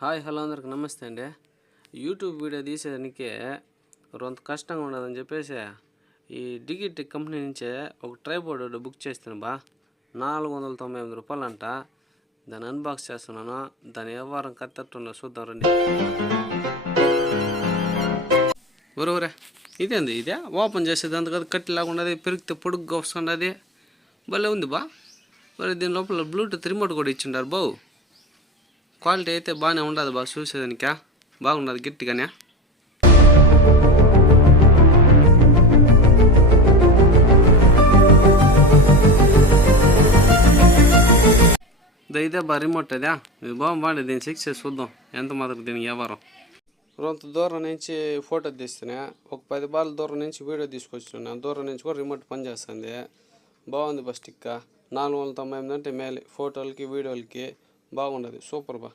Hi hello అందరికి నమస్తే అండి. యూట్యూబ్ వీడియో తీసేదానికి కొంత కష్టంగా ఉండదని చెప్పేసి ఈ డిగిట్ కంపెనీ నుంచే ఒక ట్రైపోర్డ్ బుక్ చేస్తాను బా. 498 రూపాయలు అంట. దాన్ని అన్బాక్స్ చేస్తున్నాను. దాని వ్యవహారం కత్తట్టుండో చూద్దాం రండి. ఊరే ఇదేంది ఇదే ఓపెన్ చేసేది అంత కదా, కట్టి లాగుండదు, పెరిగితే పొడుగ్గా వస్తుండది, భలే ఉంది బా. మరి దీని లోపల బ్లూటూత్ రిమోట్ కూడా ఇచ్చిండారు బావు. క్వాలిటీ అయితే బాగానే ఉండదు బా, చూసేదానికా బాగుండదు గట్టిగానే. ఇదే బా రిమోట్ అదే, ఇది బాగుంది. దీన్ని చెక్ చేసి చూద్దాం ఎంత మాత్రం దీనికి వ్యవహారం. కొంత దూరం నుంచి ఫోటో తీస్తున్నా, ఒక 10 బాల్ దూరం నుంచి వీడియో తీసుకొచ్చున్నా. దూరం నుంచి కూడా రిమోట్ పనిచేస్తుంది, బాగుంది బా. స్టిక్ 498 అంటే మేలే, ఫోటోలకి వీడియోలకి బాగుండదు, సూపర్ బా.